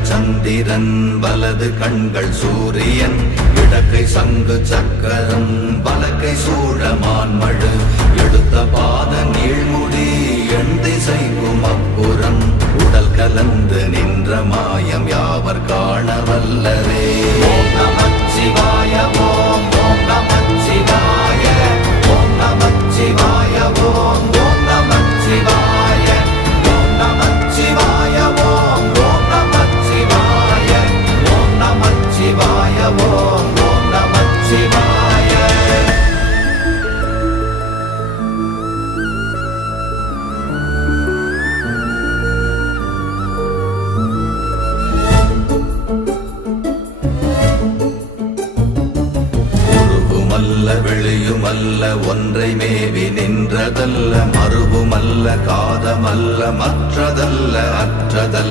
இடங்கள் சந்திரன் வலது கண்கள் சூரியன் இடக்கை சங்கு சக்கரம் வலக்கை சூழமான்மழு எடுத்த பாத நீழ்முடி எண் திசைக்கும் அப்புறம் உடல் கலந்து நின்ற மாயம் யாவர் காண வல்லரே. ஓம் நமச்சிவாய ஓம் ஓம் நமச்சிவாய ஓம் நமச்சிவாய ஓம் ஓம் நமச்சிவாய ஓம் நமச்சிவாய ஓம் ஓம் நமச்சிவாய ஓம் நமச்சிவாய ஓம் ஓம் நமச்சிவாய. வெளியுமல்ல ஒன்றை மேவி நின்றதல்ல மறுவுமல்ல காதமல்ல மற்றதல்ல அற்றதல்ல